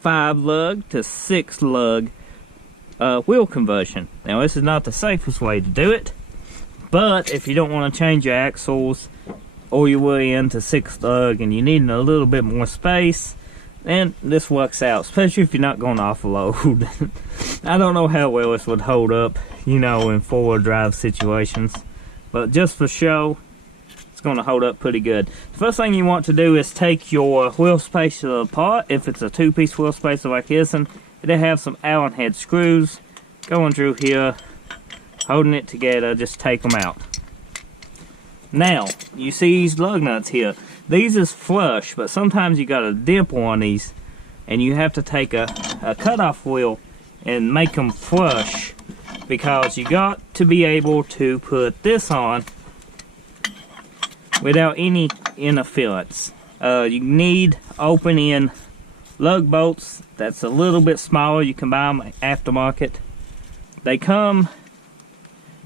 5 lug to 6 lug wheel conversion. Now this is not the safest way to do it, but if you don't want to change your axles or your wheel end to 6 lug and you need a little bit more space, then this works out, especially if you're not going off-road. I don't know how well this would hold up, you know, in 4-wheel drive situations, but just for show, it's going to hold up pretty good. The first thing you want to do is take your wheel spacer apart. If it's a 2-piece wheel spacer like this, and it'll have some Allen head screws going through here, holding it together. Just take them out. Now, you see these lug nuts here. These is flush, but sometimes you got a dimple on these, and you have to take a cutoff wheel and make them flush, because you got to be able to put this on without any interference. You need open-end lug bolts that's a little bit smaller. You can buy them aftermarket. They come,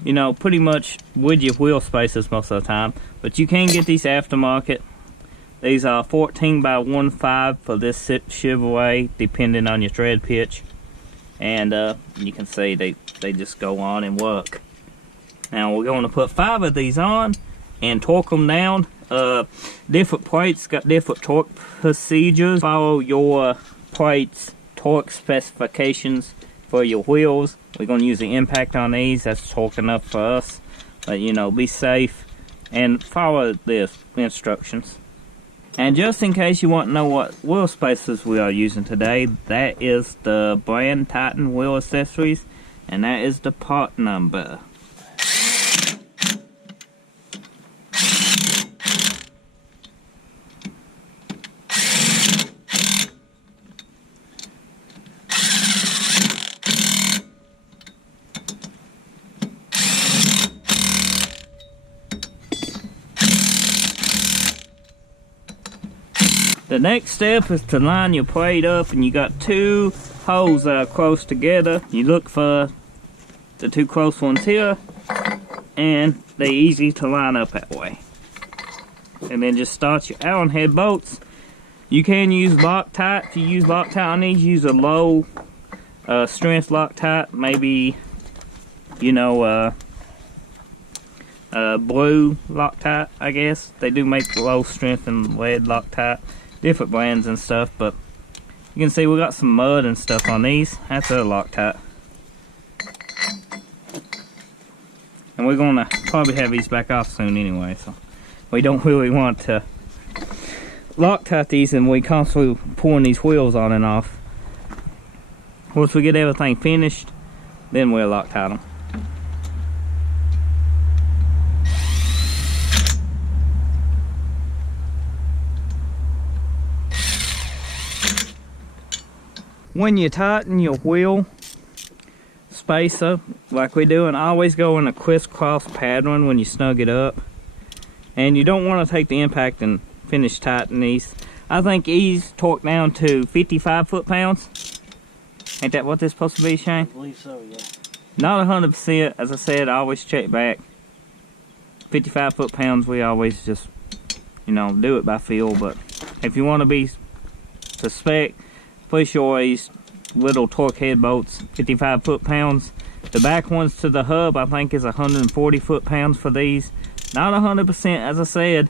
you know, pretty much with your wheel spacers most of the time, but you can get these aftermarket. These are 14 by 1.5 for this Chevrolet, depending on your tread pitch, and you can see they just go on and work. Now we're going to put 5 of these on and torque them down. Different plates got different torque procedures. Follow your plates torque specifications for your wheels. We're going to use the impact on these. That's torque enough for us, but you know, be safe and follow the instructions. And just in case you want to know what wheel spacers we are using today, that is the brand Titan Wheel Accessories, and that is the part number. The next step is to line your plate up, and you got 2 holes that are close together. You look for the 2 close ones here, and they're easy to line up that way. And then just start your Allen head bolts. You can use Loctite. If you use Loctite on these, use a low strength Loctite, maybe, you know, blue Loctite, I guess. They do make low strength and lead Loctite, different brands and stuff, but you can see we got some mud and stuff on these. That's a Loctite. And we're gonna probably have these back off soon anyway, so we don't really want to Loctite these and we constantly pulling these wheels on and off. Once we get everything finished, then we'll Loctite them. When you tighten your wheel spacer like we do, and always go in a crisscross pattern when you snug it up, and you don't want to take the impact and finish tightening these. I think these torque down to 55 foot-pounds. Ain't that what this supposed to be, Shane? I believe so, yeah. Not 100%, as I said, I always check back. 55 foot-pounds, we always just, you know, do it by feel, but if you want to be suspect, push your little torque head bolts 55 foot-pounds. The back ones to the hub, I think, is 140 foot-pounds for these. Not 100%, as I said.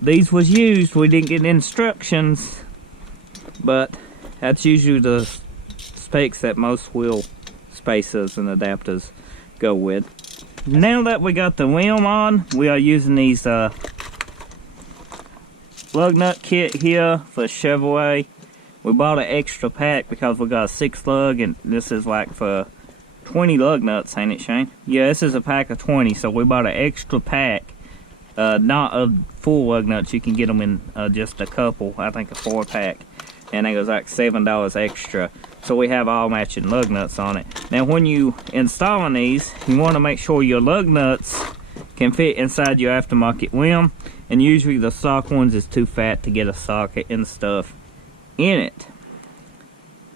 These was used. We didn't get instructions, but that's usually the specs that most wheel spacers and adapters go with. Now that we got the rim on, we are using these lug nut kit here for Chevrolet. We bought an extra pack because we got a 6 lug, and this is like for 20 lug nuts, ain't it, Shane? Yeah, this is a pack of 20, so we bought an extra pack. Not a full lug nuts. You can get them in just a couple, I think a 4-pack, and it was like $7 extra. So we have all matching lug nuts on it. Now when you installing these, you want to make sure your lug nuts can fit inside your aftermarket rim, and usually the stock ones is too fat to get a socket and stuff in it,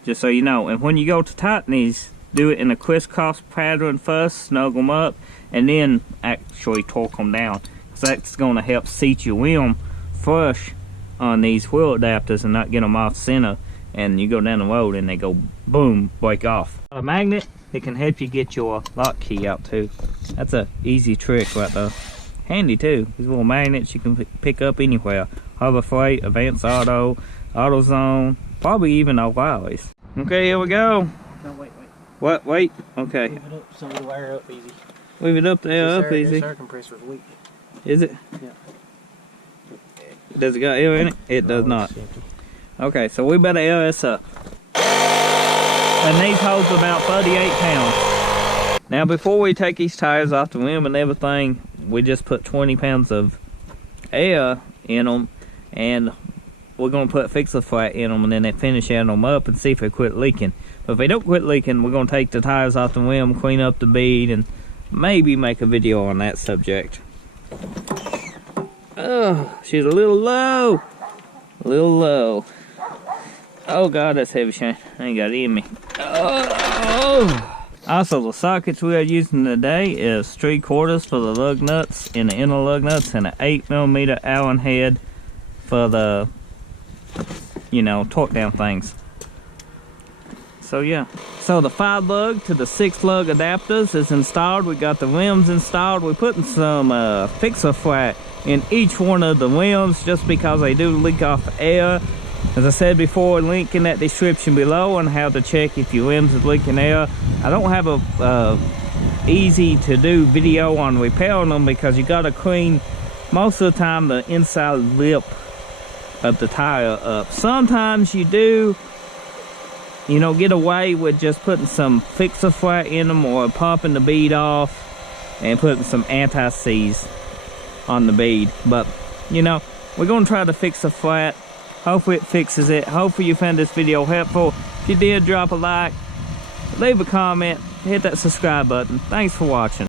just so you know. And when you go to tighten these, do it in a crisscross pattern first, snug them up, and then actually torque them down, because that's going to help seat your rim flush on these wheel adapters and not get them off center and you go down the road and they go boom, break off. A magnet, it can help you get your lock key out too. That's a easy trick right there. Handy too. These little magnets you can pick up anywhere. Harbor Freight, Advance Auto, AutoZone, probably even O'Reilly's. Okay, here we go. No, wait. What? Wait. Okay. Leave it up so it'll air up easy. Leave it up there, up easy. This air compressor's weak. Is it? Yeah. Does it got air in it? It does not. Okay, so we better air this up. And these hold about 38 pounds. Now before we take these tires off the rim and everything, we just put 20 pounds of air in them, and we're going to put fixer flat in them, and then they finish adding them up and see if they quit leaking. But if they don't quit leaking, we're going to take the tires off the rim, clean up the bead, and maybe make a video on that subject. Oh, she's a little low. A little low. Oh God, that's heavy, Shane. I ain't got it in me. Oh. Also, the sockets we are using today is 3/4 for the lug nuts and the inner lug nuts, and an 8mm Allen head for the, you know, torque down things. So yeah. So the 5 lug to the 6 lug adapters is installed. We got the rims installed. We're putting some fixer flat in each one of the rims just because they do leak off air. As I said before, link in that description below on how to check if your rims is leaking air. I don't have a easy to do video on repairing them because you got to clean most of the time the inside lip of the tire up. Sometimes you do, you know, get away with just putting some fixer flat in them or popping the bead off and putting some anti-seize on the bead. But you know, we're gonna try to fix the flat. Hopefully it fixes it. Hopefully you found this video helpful. If you did, drop a like, leave a comment, hit that subscribe button. Thanks for watching.